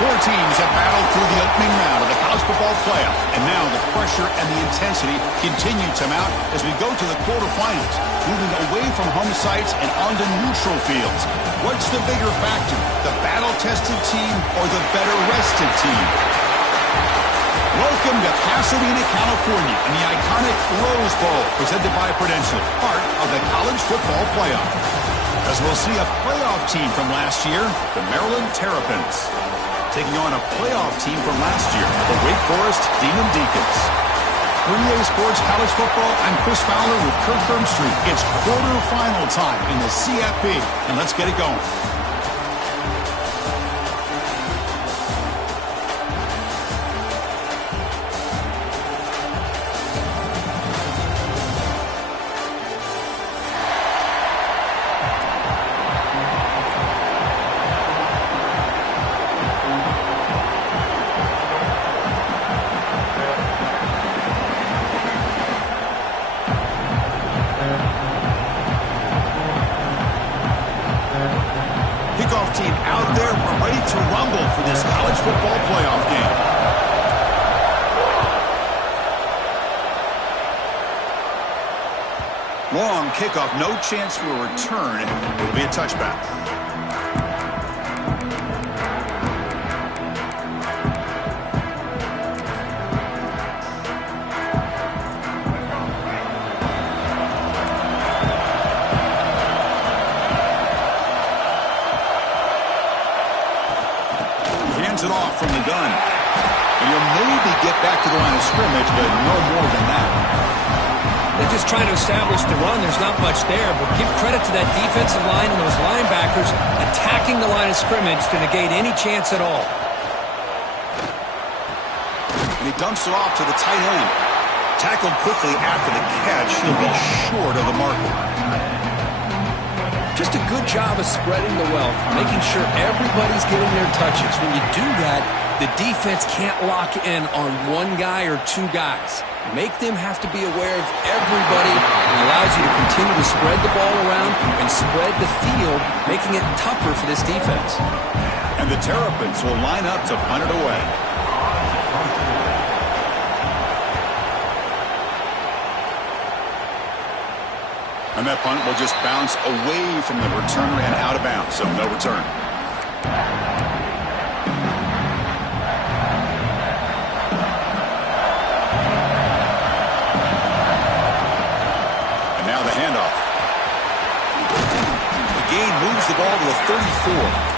Four teams have battled through the opening round of the college football playoff, and now the pressure and the intensity continue to mount as we go to the quarterfinals, moving away from home sites and onto neutral fields. What's the bigger factor, the battle-tested team or the better-rested team? Welcome to Pasadena, California, in the iconic Rose Bowl, presented by Prudential, part of the college football playoff. As we'll see a playoff team from last year, the Maryland Terrapins, taking on a playoff team from last year, the Wake Forest Demon Deacons. For EA Sports College Football, I'm Chris Fowler with Kirk Street. It's quarterfinal time in the CFP, and let's get it going. Team out there, we're ready to rumble for this college football playoff game. Long kickoff, no chance for a return. It'll be a touchback. It off from the gun. And you'll maybe get back to the line of scrimmage, but no more than that. They're just trying to establish the run. There's not much there, but give credit to that defensive line and those linebackers attacking the line of scrimmage to negate any chance at all. And he dumps it off to the tight end. Tackled quickly after the catch. He'll be short of the marker. Just a good job of spreading the wealth, making sure everybody's getting their touches. When you do that, the defense can't lock in on one guy or two guys. Make them have to be aware of everybody, and allows you to continue to spread the ball around and spread the field, making it tougher for this defense. And the Terrapins will line up to punt it away. And that punt will just bounce away from the returner and out of bounds, so no return. And now the handoff. The gain moves the ball to the 34.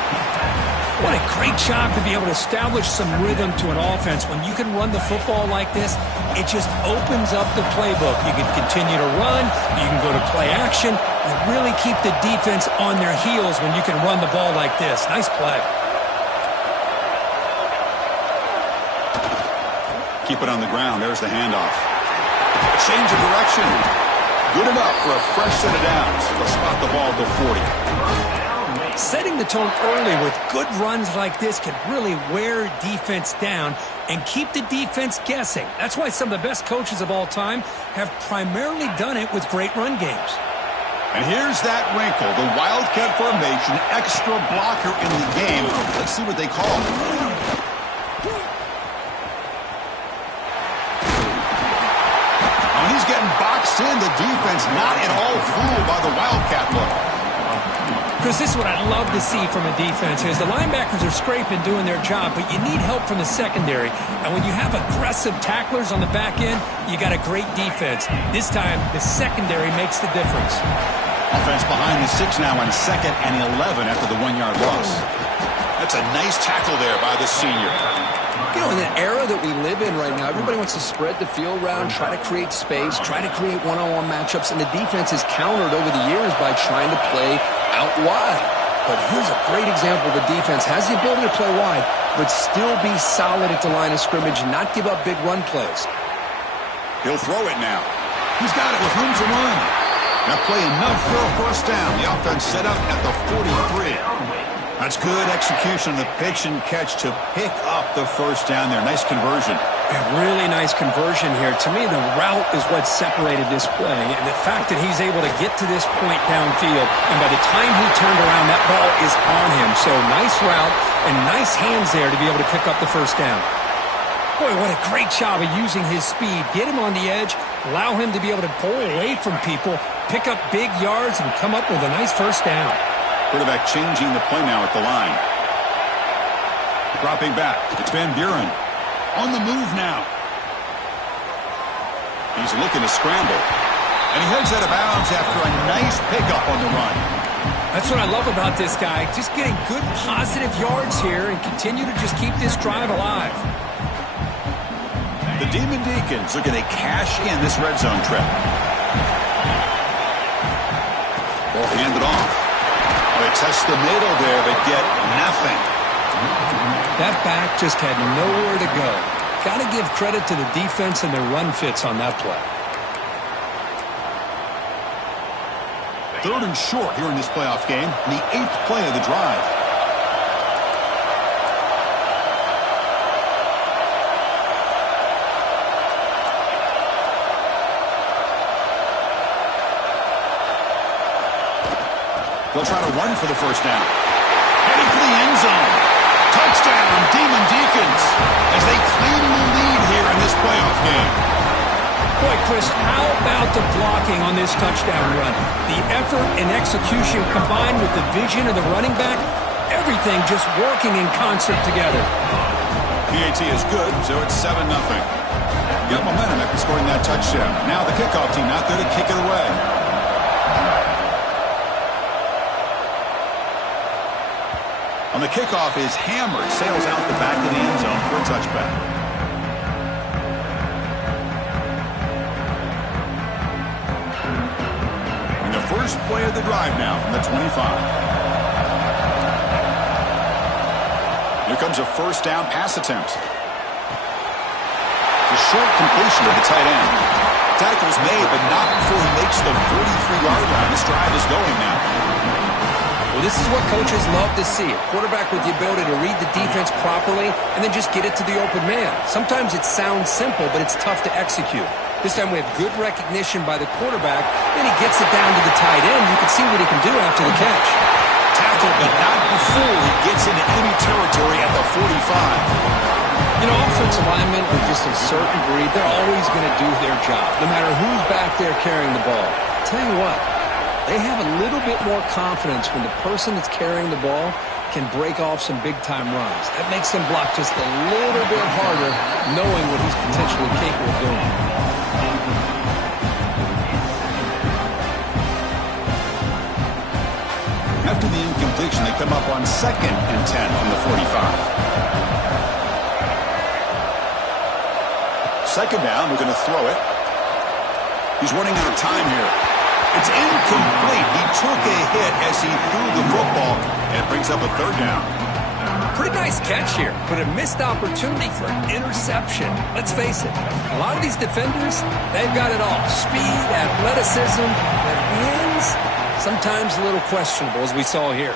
What a great job to be able to establish some rhythm to an offense. When you can run the football like this, it just opens up the playbook. You can continue to run. You can go to play action. You really keep the defense on their heels when you can run the ball like this. Nice play. Keep it on the ground. There's the handoff. Change of direction. Good enough for a fresh set of downs. They'll spot the ball at the 40. Setting the tone early with good runs like this can really wear defense down and keep the defense guessing. That's why some of the best coaches of all time have primarily done it with great run games. And here's that wrinkle, the Wildcat formation, extra blocker in the game. Let's see what they call it. When he's getting boxed in, the defense not at all fooled by the Wildcat look. Chris, this is what I'd love to see from a defense is the linebackers are scraping, doing their job, but you need help from the secondary. And when you have aggressive tacklers on the back end, you got a great defense. This time, the secondary makes the difference. Offense behind the 6 now on 2nd and 11 after the 1-yard loss. That's a nice tackle there by the senior. You know, in the era that we live in right now, everybody wants to spread the field around, try to create space, try to create one-on-one matchups, and the defense is countered over the years by trying to play out wide. But here's a great example. The defense has the ability to play wide, but still be solid at the line of scrimmage and not give up big run plays. He'll throw it now. He's got it with room to run. Now play enough for a first down. The offense set up at the 43. That's good execution of the pitch and catch to pick up the first down there. Nice conversion. A really nice conversion here. To me, the route is what separated this play. And the fact that he's able to get to this point downfield, and by the time he turned around, that ball is on him. So nice route and nice hands there to be able to pick up the first down. Boy, what a great job of using his speed. Get him on the edge, allow him to be able to pull away from people, pick up big yards, and come up with a nice first down. Quarterback changing the play now at the line. Dropping back. It's Van Buren. On the move now. He's looking to scramble. And he heads out of bounds after a nice pickup on the run. That's what I love about this guy. Just getting good positive yards here and continue to just keep this drive alive. The Demon Deacons are going to cash in this red zone trip. Ball handed off. They test the middle there, but get nothing. That back just had nowhere to go. Got to give credit to the defense and their run fits on that play. 3rd and short here in this playoff game, the 8th play of the drive. They'll try to run for the first down. Heading for the end zone. Touchdown, Demon Deacons, as they claim the lead here in this playoff game. Boy, Chris, how about the blocking on this touchdown run? The effort and execution combined with the vision of the running back, everything just working in concert together. PAT is good, so it's 7-0. Got momentum after scoring that touchdown. Now the kickoff team out there to kick it away. On the kickoff is hammered, sails out the back of the end zone for a touchback. And the first play of the drive now from the 25. Here comes a first down pass attempt. A short completion to the tight end. Tackle's made, but not before he makes the 43-yard line. This drive is going now. Well, this is what coaches love to see. A quarterback with the ability to read the defense properly and then just get it to the open man. Sometimes it sounds simple, but it's tough to execute. This time we have good recognition by the quarterback. Then he gets it down to the tight end. You can see what he can do after the catch. Tackle, but not before he gets into enemy territory at the 45. You know, offensive linemen are just a certain breed. They're always going to do their job, no matter who's back there carrying the ball. I'll tell you what. They have a little bit more confidence when the person that's carrying the ball can break off some big-time runs. That makes them block just a little bit harder, knowing what he's potentially capable of doing. After the incompletion, they come up on 2nd and 10 from the 45. Second down, we're going to throw it. He's running out of time here. It's incomplete. He took a hit as he threw the football, and it brings up a 3rd down. Pretty nice catch here, but a missed opportunity for an interception. Let's face it, a lot of these defenders, they've got it all. Speed, athleticism, but hands, sometimes a little questionable, as we saw here.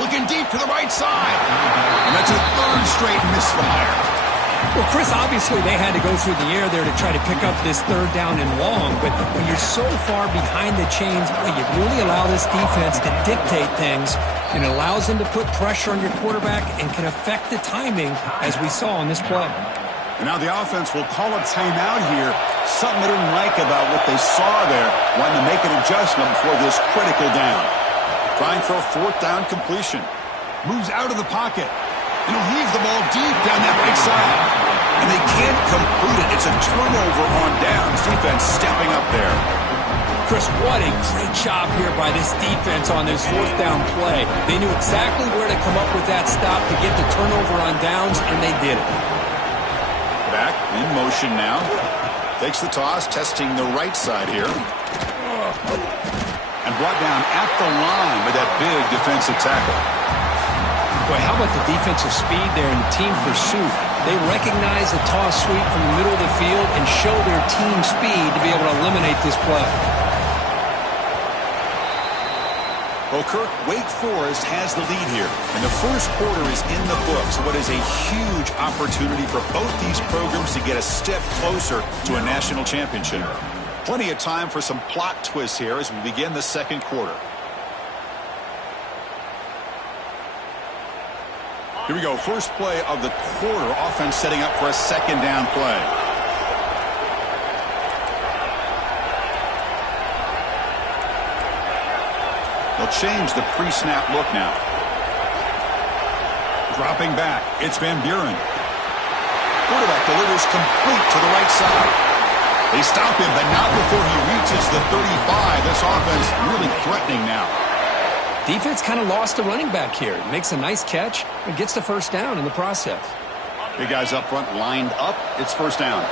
Looking deep to the right side. And that's a 3rd straight misfire. Well, Chris, obviously they had to go through the air there to try to pick up this 3rd down and long, but when you're so far behind the chains, boy, you really allow this defense to dictate things, and it allows them to put pressure on your quarterback and can affect the timing, as we saw on this play. And now the offense will call a timeout here. Something they didn't like about what they saw there, wanting to make an adjustment before this critical down. Trying for a 4th down completion. Moves out of the pocket. And he'll heave the ball deep down that right side. And they can't complete it. It's a turnover on downs. Defense stepping up there. Chris, what a great job here by this defense on this 4th down play. They knew exactly where to come up with that stop to get the turnover on downs, and they did it. Back in motion now. Takes the toss, testing the right side here. And brought down at the line with that big defensive tackle. Boy, how about the defensive speed there and the team pursuit? They recognize the toss sweep from the middle of the field and show their team speed to be able to eliminate this play. Well, Kirk, Wake Forest has the lead here, and the first quarter is in the books. What is a huge opportunity for both these programs to get a step closer to a national championship. Plenty of time for some plot twists here as we begin the second quarter. Here we go, first play of the quarter. Offense setting up for a second down play. They'll change the pre-snap look now. Dropping back, it's Van Buren. Quarterback delivers complete to the right side. They stop him, but not before he reaches the 35. This offense really threatening now. Defense kind of lost a running back here. Makes a nice catch and gets the first down in the process. Big guys up front lined up. It's first down.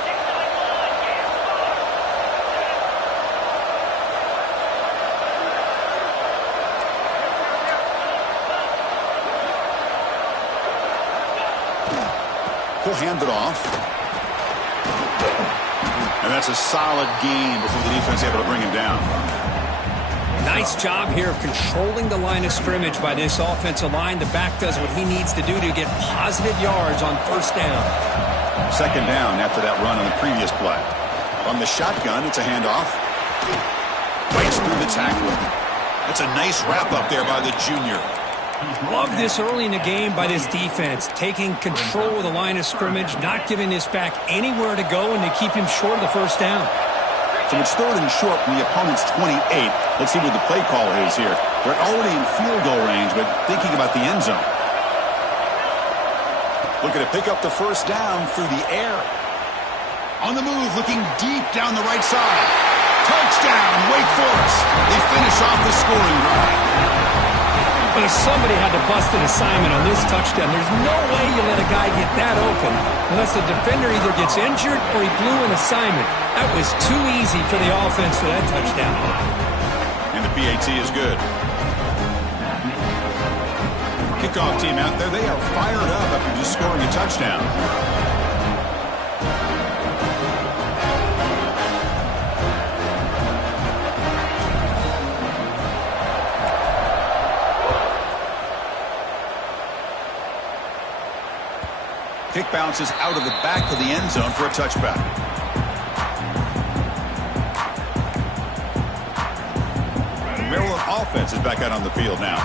He'll hand it off. And that's a solid gain before the defense able to bring him down. Nice job here of controlling the line of scrimmage by this offensive line. The back does what he needs to do to get positive yards on first down. Second down after that run on the previous play. From the shotgun, it's a handoff. Breaks through the tackle. That's a nice wrap up there by the junior. Love this early in the game by this defense. Taking control of the line of scrimmage, not giving this back anywhere to go, and they keep him short of the first down. So it's third and short from the opponent's 28. Let's see what the play call is here. They're already in field goal range, but thinking about the end zone. Looking to pick up the first down through the air. On the move, looking deep down the right side. Touchdown, Wake Forest. They finish off the scoring drive. But if somebody had to bust an assignment on this touchdown, there's no way you let a guy get that open unless the defender either gets injured or he blew an assignment. That was too easy for the offense for that touchdown. And the PAT is good. Kickoff team out there, they are fired up after just scoring a touchdown. Kick bounces out of the back of the end zone for a touchback. The Maryland offense is back out on the field now.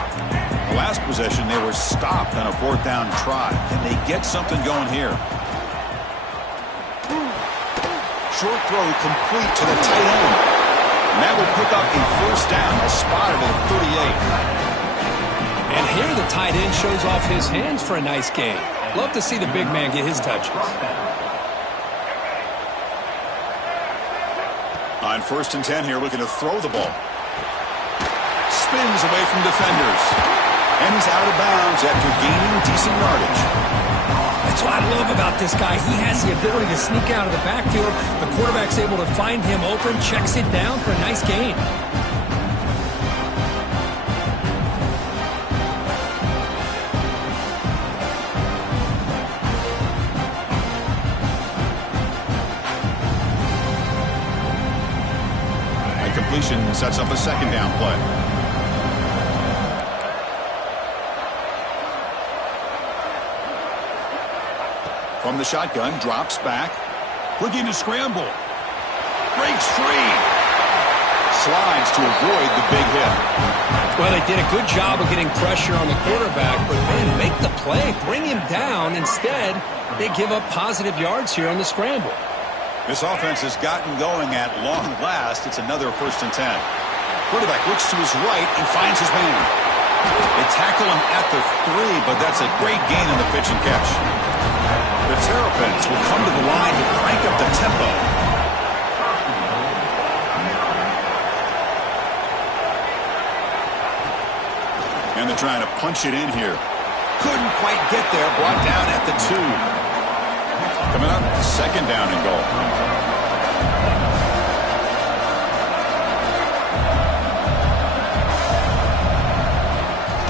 The last possession, they were stopped on a fourth down try. Can they get something going here? Short throw complete to the tight end. And that will pick up a first down. Spotted at 38. And here the tight end shows off his hands for a nice gain. Love to see the big man get his touches. On first and 10 here, looking to throw the ball. Spins away from defenders. And he's out of bounds after gaining decent yardage. That's what I love about this guy. He has the ability to sneak out of the backfield. The quarterback's able to find him open, checks it down for a nice gain. Completion sets up a second down play. From the shotgun, drops back. Looking to scramble. Breaks free. Slides to avoid the big hit. Well, they did a good job of getting pressure on the quarterback, but man, make the play, bring him down. Instead, they give up positive yards here on the scramble. This offense has gotten going at long last. It's another first and 10. Quarterback looks to his right and finds his man. They tackle him at the 3, but that's a great gain on the pitch and catch. The Terrapins will come to the line to crank up the tempo. And they're trying to punch it in here. Couldn't quite get there. Brought down at the 2. Coming up, second down and goal.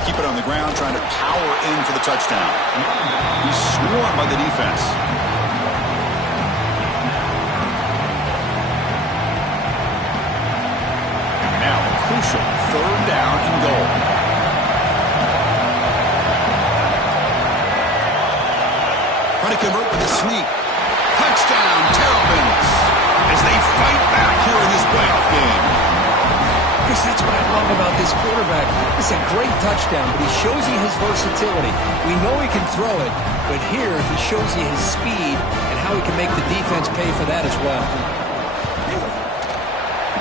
Keep it on the ground, trying to power in for the touchdown. He's swarmed by the defense. Now, crucial 3rd down and goal. Trying to convert with a sneak. Touchdown, Terrapins, as they fight back here in this playoff game. Chris, that's what I love about this quarterback. It's a great touchdown, but he shows you his versatility. We know he can throw it, but here he shows you his speed and how he can make the defense pay for that as well.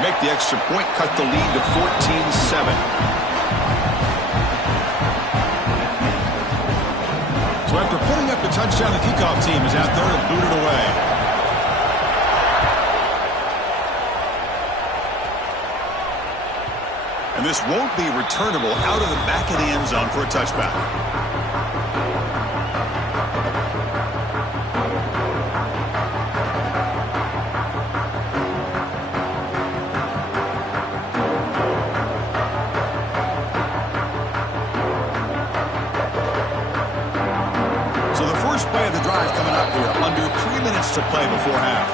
Make the extra point, cut the lead to 14-7. So after putting up the touchdown, the kickoff team is out there to boot it away. And this won't be returnable out of the back of the end zone for a touchback. Play of the drive coming up here. Under 3 minutes to play before half.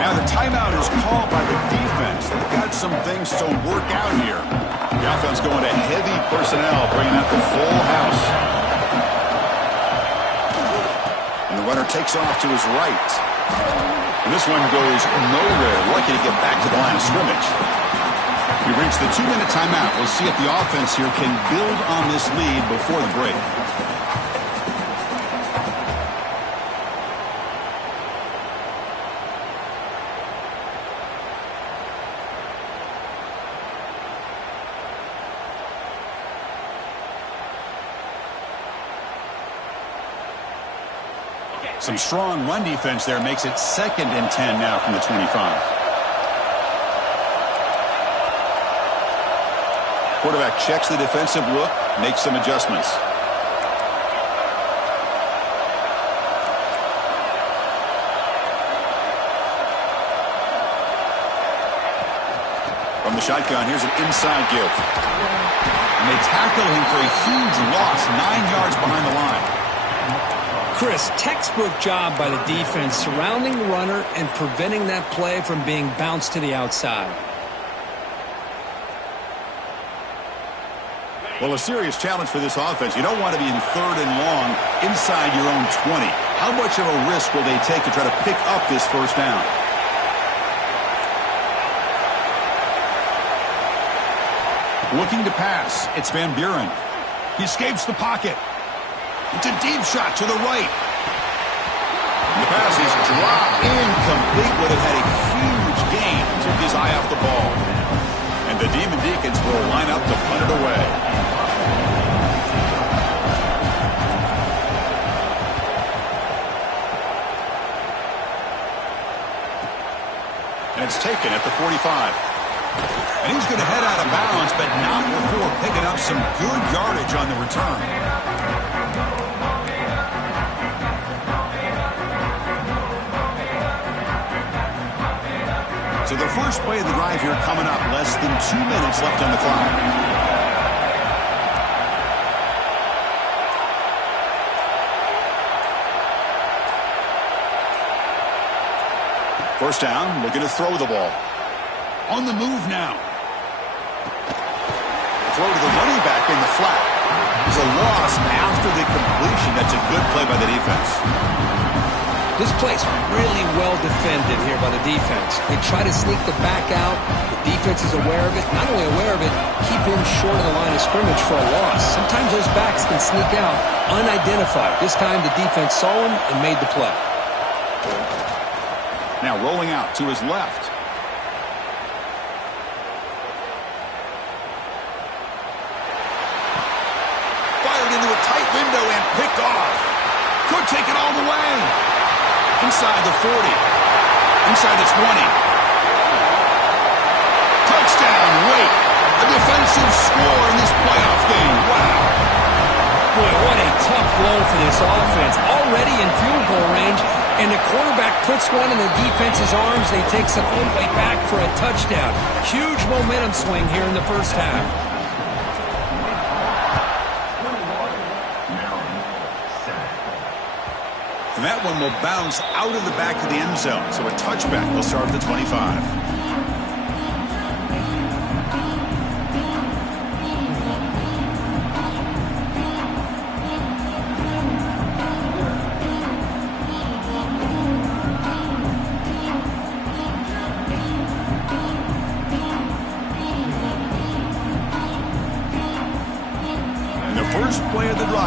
Now the timeout is called by the defense. They've got some things to work out here. The offense going to heavy personnel, bringing out the full house. And the runner takes off to his right. And this one goes nowhere. Lucky to get back to the line of scrimmage. We've reached the 2-minute timeout. We'll see if the offense here can build on this lead before the break. Some strong run defense there makes it 2nd and 10 now from the 25. Quarterback checks the defensive look, makes some adjustments. From the shotgun, here's an inside give. And they tackle him for a huge loss, 9 yards behind the line. Chris, textbook job by the defense surrounding the runner and preventing that play from being bounced to the outside. Well, a serious challenge for this offense. You don't want to be in 3rd and long inside your own 20. How much of a risk will they take to try to pick up this 1st down? Looking to pass. It's Van Buren. He escapes the pocket. It's a deep shot to the right. The pass is dropped incomplete. Would have had a huge gain. Took his eye off the ball. And the Demon Deacons will line up to punt it away. And it's taken at the 45. And he's going to head out of bounds, but not before picking up some good yardage on the return. So the first play of the drive here coming up. Less than 2 minutes left on the clock. First down, looking to throw the ball. On the move now. Throw to the running back in the flat. There's a loss after the completion. That's a good play by the defense. This play's really well defended here by the defense. They try to sneak the back out. The defense is aware of it. Not only aware of it, keep him short of the line of scrimmage for a loss. Sometimes those backs can sneak out unidentified. This time the defense saw him and made the play. Now rolling out to his left. Fired into a tight window and picked off. Could take it all the way. Inside the 40. Inside the 20. Touchdown, Wake. A defensive score in this playoff game. Wow. Boy, what a tough blow for this offense. Already in field goal range, and the quarterback puts one in the defense's arms. They take some all the way back for a touchdown. Huge momentum swing here in the first half. And that one will bounce out of the back of the end zone. So a touchback will start at the 25.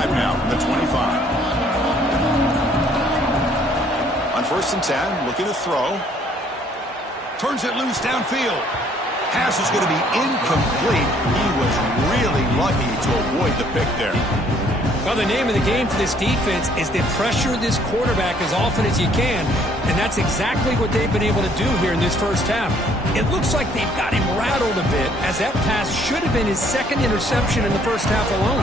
drive now from the 25. On 1st and 10, looking to throw. Turns it loose downfield. Pass is going to be incomplete. He was really lucky to avoid the pick there. Well, the name of the game for this defense is to pressure this quarterback as often as you can, and that's exactly what they've been able to do here in this first half. It looks like they've got him rattled a bit, as that pass should have been his second interception in the first half alone.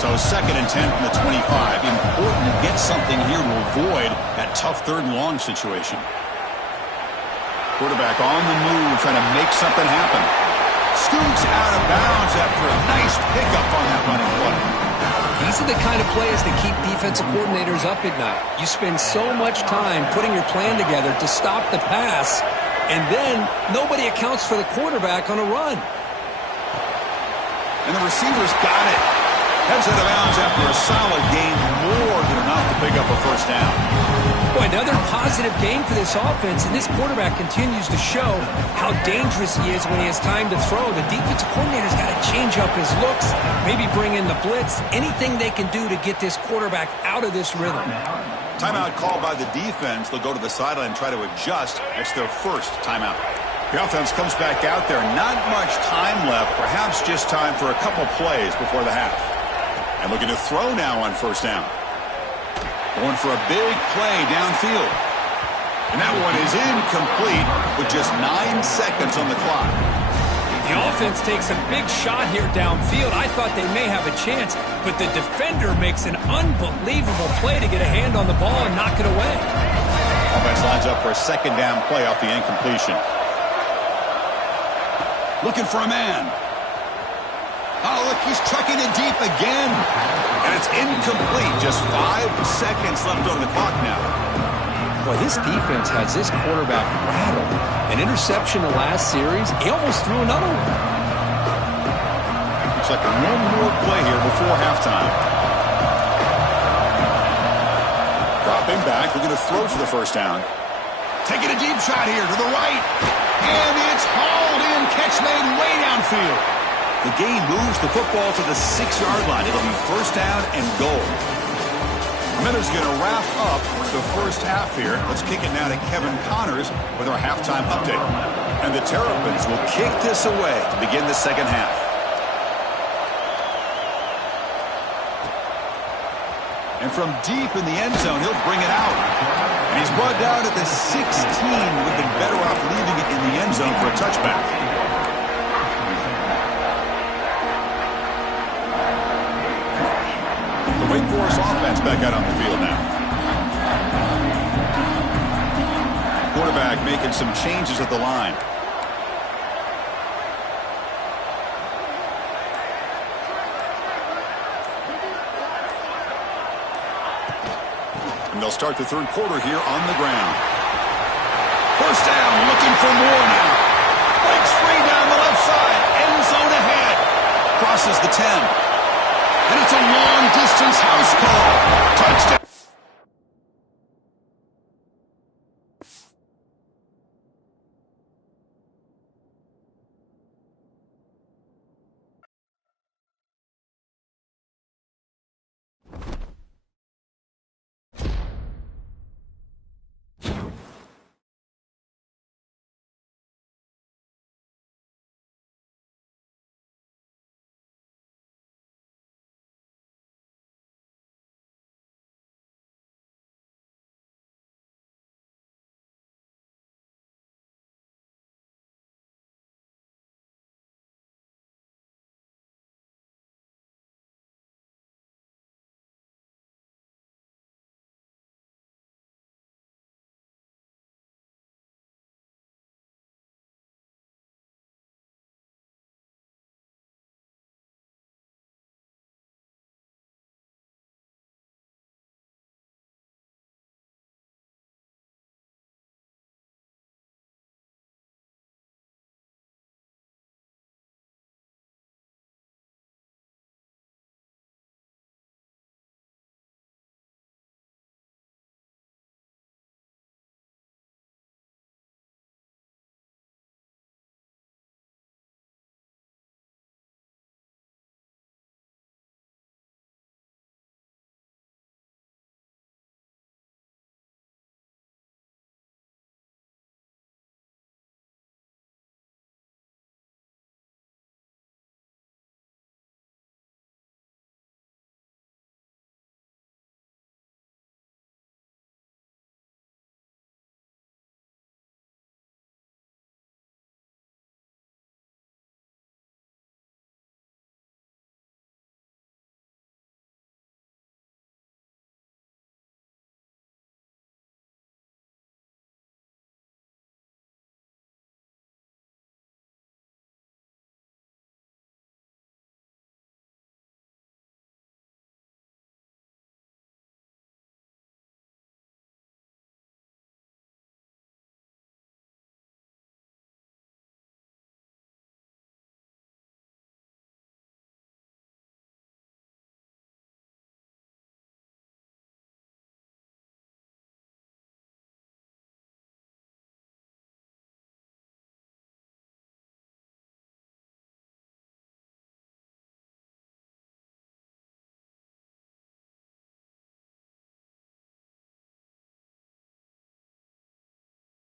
So 2nd and 10 from the 25. Important to get something here to avoid that tough 3rd and long situation. Quarterback on the move, trying to make something happen. Scoots out of bounds after a nice pickup on that running play. These are the kind of plays that keep defensive coordinators up at night. You spend so much time putting your plan together to stop the pass, and then nobody accounts for the quarterback on a run. And the receivers got it. Heads out of bounds after a solid gain, more than enough to pick up a 1st down. Boy, another positive game for this offense, and this quarterback continues to show how dangerous he is when he has time to throw. The defensive coordinator's got to change up his looks, maybe bring in the blitz, anything they can do to get this quarterback out of this rhythm. Timeout called by the defense. They'll go to the sideline and try to adjust. That's their first timeout. The offense comes back out there. Not much time left, perhaps just time for a couple plays before the half. And looking to throw now on 1st down. Going for a big play downfield. And that one is incomplete with just 9 seconds on the clock. The offense takes a big shot here downfield. I thought they may have a chance, but the defender makes an unbelievable play to get a hand on the ball and knock it away. Offense lines up for a 2nd down play off the incompletion. Looking for a man. Oh, look, he's trucking it deep again. And it's incomplete. Just 5 seconds left on the clock now. Boy, this defense has this quarterback rattled. An interception the last series. He almost threw another one. Looks like one more play here before halftime. Dropping back, looking to throw for the 1st down. Taking a deep shot here to the right. And it's hauled in. Catch made way downfield. The game moves the football to the 6-yard line. It'll be 1st down and goal. Miller's going to wrap up the first half here. Let's kick it now to Kevin Connors with our halftime update. And the Terrapins will kick this away to begin the 2nd half. And from deep in the end zone, he'll bring it out. And he's brought down at the 16. Would have been better off leaving it in the end zone for a touchback. Wake Forest offense back out on the field now. Quarterback making some changes at the line. And they'll start the 3rd quarter here on the ground. 1st down, looking for more now. Breaks free down the left side. End zone ahead. Crosses the 10. And it's a long-distance house call.